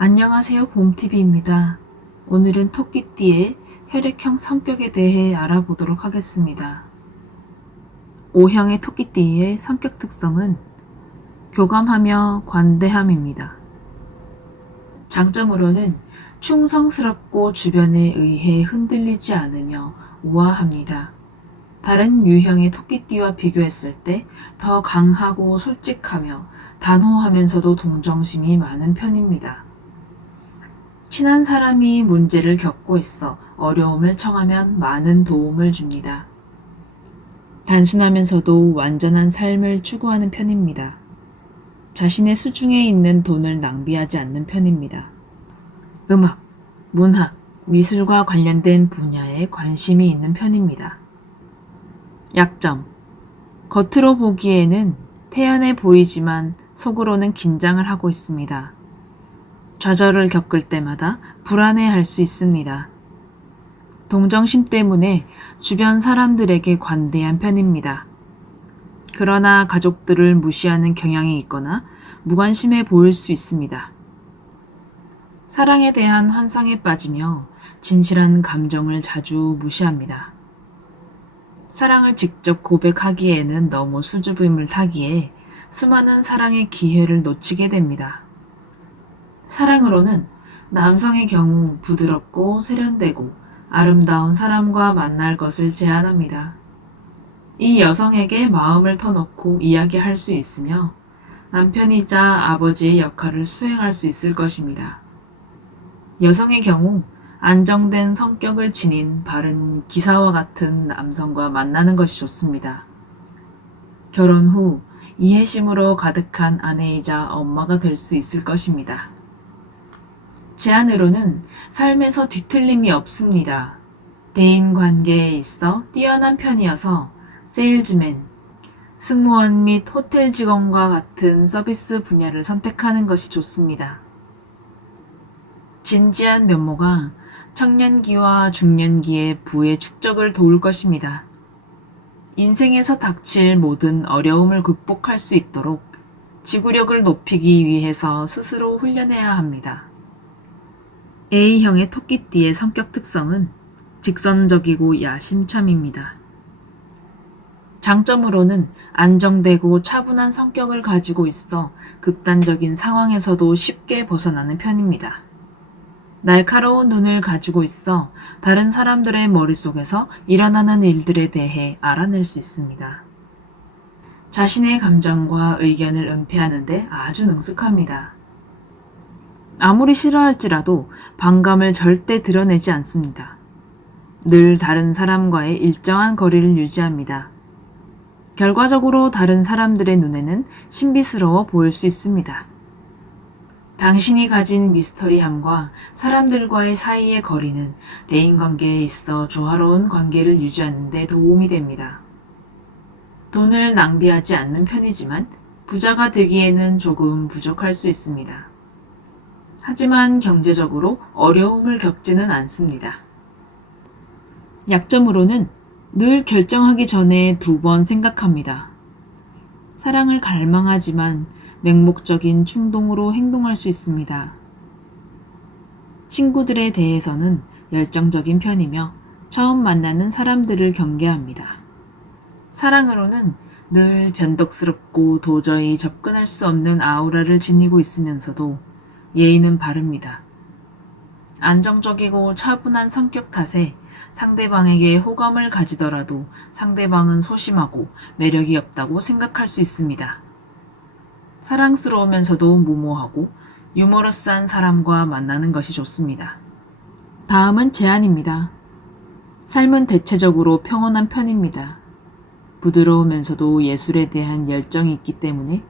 안녕하세요, 봄TV입니다. 오늘은 토끼띠의 혈액형 성격에 대해 알아보도록 하겠습니다. O형의 토끼띠의 성격 특성은 교감하며 관대함입니다. 장점으로는 충성스럽고 주변에 의해 흔들리지 않으며 우아합니다. 다른 유형의 토끼띠와 비교했을 때 더 강하고 솔직하며 단호하면서도 동정심이 많은 편입니다. 친한 사람이 문제를 겪고 있어 어려움을 청하면 많은 도움을 줍니다. 단순하면서도 완전한 삶을 추구하는 편입니다. 자신의 수중에 있는 돈을 낭비하지 않는 편입니다. 음악, 문학, 미술과 관련된 분야에 관심이 있는 편입니다. 약점, 겉으로 보기에는 태연해 보이지만 속으로는 긴장을 하고 있습니다. 좌절을 겪을 때마다 불안해할 수 있습니다. 동정심 때문에 주변 사람들에게 관대한 편입니다. 그러나 가족들을 무시하는 경향이 있거나 무관심해 보일 수 있습니다. 사랑에 대한 환상에 빠지며 진실한 감정을 자주 무시합니다. 사랑을 직접 고백하기에는 너무 수줍음을 타기에 수많은 사랑의 기회를 놓치게 됩니다. 사랑으로는 남성의 경우 부드럽고 세련되고 아름다운 사람과 만날 것을 제안합니다. 이 여성에게 마음을 터놓고 이야기할 수 있으며 남편이자 아버지의 역할을 수행할 수 있을 것입니다. 여성의 경우 안정된 성격을 지닌 바른 기사와 같은 남성과 만나는 것이 좋습니다. 결혼 후 이해심으로 가득한 아내이자 엄마가 될 수 있을 것입니다. 제안으로는 삶에서 뒤틀림이 없습니다. 대인관계에 있어 뛰어난 편이어서 세일즈맨, 승무원 및 호텔 직원과 같은 서비스 분야를 선택하는 것이 좋습니다. 진지한 면모가 청년기와 중년기의 부의 축적을 도울 것입니다. 인생에서 닥칠 모든 어려움을 극복할 수 있도록 지구력을 높이기 위해서 스스로 훈련해야 합니다. A형의 토끼띠의 성격 특성은 직선적이고 야심참입니다. 장점으로는 안정되고 차분한 성격을 가지고 있어 극단적인 상황에서도 쉽게 벗어나는 편입니다. 날카로운 눈을 가지고 있어 다른 사람들의 머릿속에서 일어나는 일들에 대해 알아낼 수 있습니다. 자신의 감정과 의견을 은폐하는데 아주 능숙합니다. 아무리 싫어할지라도 반감을 절대 드러내지 않습니다. 늘 다른 사람과의 일정한 거리를 유지합니다. 결과적으로 다른 사람들의 눈에는 신비스러워 보일 수 있습니다. 당신이 가진 미스터리함과 사람들과의 사이의 거리는 대인관계에 있어 조화로운 관계를 유지하는 데 도움이 됩니다. 돈을 낭비하지 않는 편이지만 부자가 되기에는 조금 부족할 수 있습니다. 하지만 경제적으로 어려움을 겪지는 않습니다. 약점으로는 늘 결정하기 전에 2번 생각합니다. 사랑을 갈망하지만 맹목적인 충동으로 행동할 수 있습니다. 친구들에 대해서는 열정적인 편이며 처음 만나는 사람들을 경계합니다. 사랑으로는 늘 변덕스럽고 도저히 접근할 수 없는 아우라를 지니고 있으면서도 예의는 바릅니다. 안정적이고 차분한 성격 탓에 상대방에게 호감을 가지더라도 상대방은 소심하고 매력이 없다고 생각할 수 있습니다. 사랑스러우면서도 무모하고 유머러스한 사람과 만나는 것이 좋습니다. 다음은 제안입니다. 삶은 대체적으로 평온한 편입니다. 부드러우면서도 예술에 대한 열정이 있기 때문에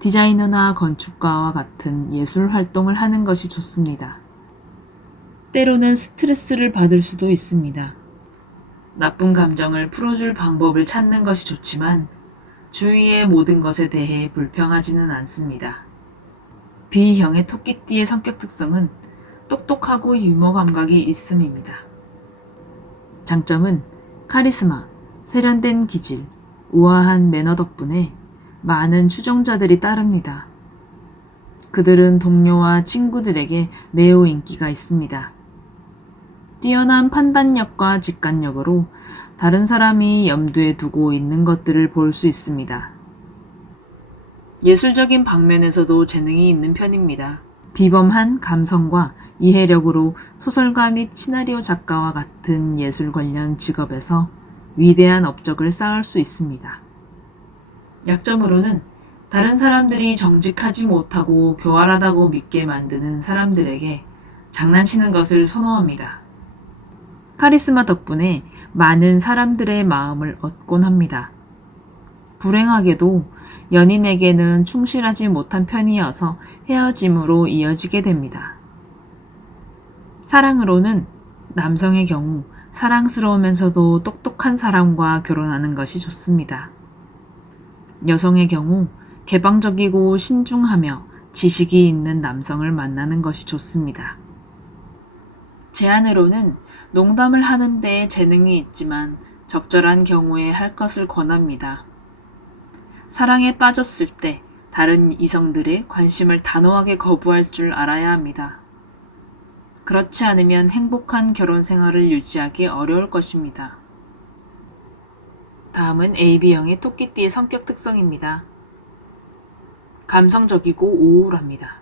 디자이너나 건축가와 같은 예술 활동을 하는 것이 좋습니다. 때로는 스트레스를 받을 수도 있습니다. 나쁜 감정을 풀어줄 방법을 찾는 것이 좋지만 주위의 모든 것에 대해 불평하지는 않습니다. B형의 토끼띠의 성격 특성은 똑똑하고 유머 감각이 있음입니다. 장점은 카리스마, 세련된 기질, 우아한 매너 덕분에 많은 추종자들이 따릅니다. 그들은 동료와 친구들에게 매우 인기가 있습니다. 뛰어난 판단력과 직관력으로 다른 사람이 염두에 두고 있는 것들을 볼 수 있습니다. 예술적인 방면에서도 재능이 있는 편입니다. 비범한 감성과 이해력으로 소설가 및 시나리오 작가와 같은 예술 관련 직업에서 위대한 업적을 쌓을 수 있습니다. 약점으로는 다른 사람들이 정직하지 못하고 교활하다고 믿게 만드는 사람들에게 장난치는 것을 선호합니다. 카리스마 덕분에 많은 사람들의 마음을 얻곤 합니다. 불행하게도 연인에게는 충실하지 못한 편이어서 헤어짐으로 이어지게 됩니다. 사랑으로는 남성의 경우 사랑스러우면서도 똑똑한 사람과 결혼하는 것이 좋습니다. 여성의 경우 개방적이고 신중하며 지식이 있는 남성을 만나는 것이 좋습니다. 제안으로는 농담을 하는 데 재능이 있지만 적절한 경우에 할 것을 권합니다. 사랑에 빠졌을 때 다른 이성들의 관심을 단호하게 거부할 줄 알아야 합니다. 그렇지 않으면 행복한 결혼 생활을 유지하기 어려울 것입니다. 다음은 AB형의 토끼띠의 성격 특성입니다. 감성적이고 우울합니다.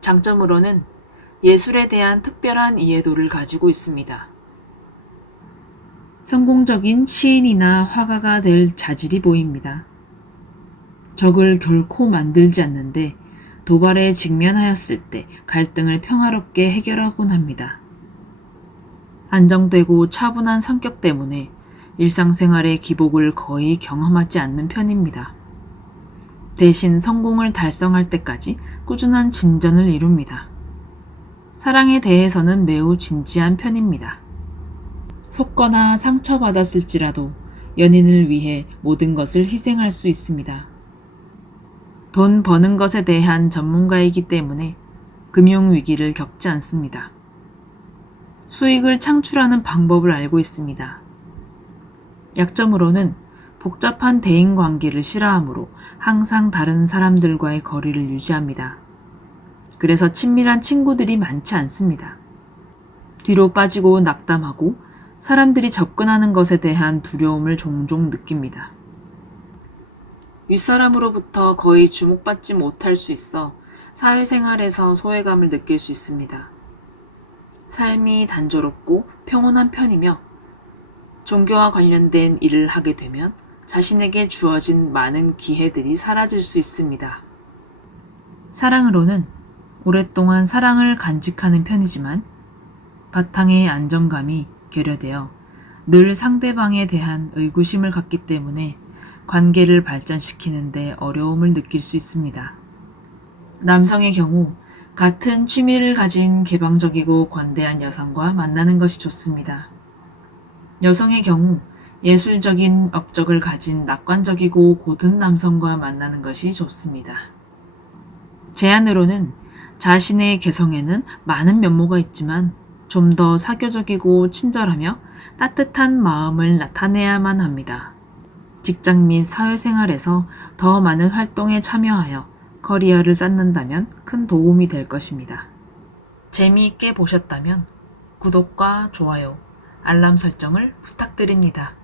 장점으로는 예술에 대한 특별한 이해도를 가지고 있습니다. 성공적인 시인이나 화가가 될 자질이 보입니다. 적을 결코 만들지 않는데 도발에 직면하였을 때 갈등을 평화롭게 해결하곤 합니다. 안정되고 차분한 성격 때문에 일상생활의 기복을 거의 경험하지 않는 편입니다. 대신 성공을 달성할 때까지 꾸준한 진전을 이룹니다. 사랑에 대해서는 매우 진지한 편입니다. 속거나 상처받았을지라도 연인을 위해 모든 것을 희생할 수 있습니다. 돈 버는 것에 대한 전문가이기 때문에 금융위기를 겪지 않습니다. 수익을 창출하는 방법을 알고 있습니다. 약점으로는 복잡한 대인관계를 싫어하므로 항상 다른 사람들과의 거리를 유지합니다. 그래서 친밀한 친구들이 많지 않습니다. 뒤로 빠지고 낙담하고 사람들이 접근하는 것에 대한 두려움을 종종 느낍니다. 윗사람으로부터 거의 주목받지 못할 수 있어 사회생활에서 소외감을 느낄 수 있습니다. 삶이 단조롭고 평온한 편이며 종교와 관련된 일을 하게 되면 자신에게 주어진 많은 기회들이 사라질 수 있습니다. 사랑으로는 오랫동안 사랑을 간직하는 편이지만 바탕의 안정감이 결여되어 늘 상대방에 대한 의구심을 갖기 때문에 관계를 발전시키는 데 어려움을 느낄 수 있습니다. 남성의 경우 같은 취미를 가진 개방적이고 권대한 여성과 만나는 것이 좋습니다. 여성의 경우 예술적인 업적을 가진 낙관적이고 고든 남성과 만나는 것이 좋습니다. 제안으로는 자신의 개성에는 많은 면모가 있지만 좀 더 사교적이고 친절하며 따뜻한 마음을 나타내야만 합니다. 직장 및 사회생활에서 더 많은 활동에 참여하여 커리어를 쌓는다면 큰 도움이 될 것입니다. 재미있게 보셨다면 구독과 좋아요, 알람 설정을 부탁드립니다.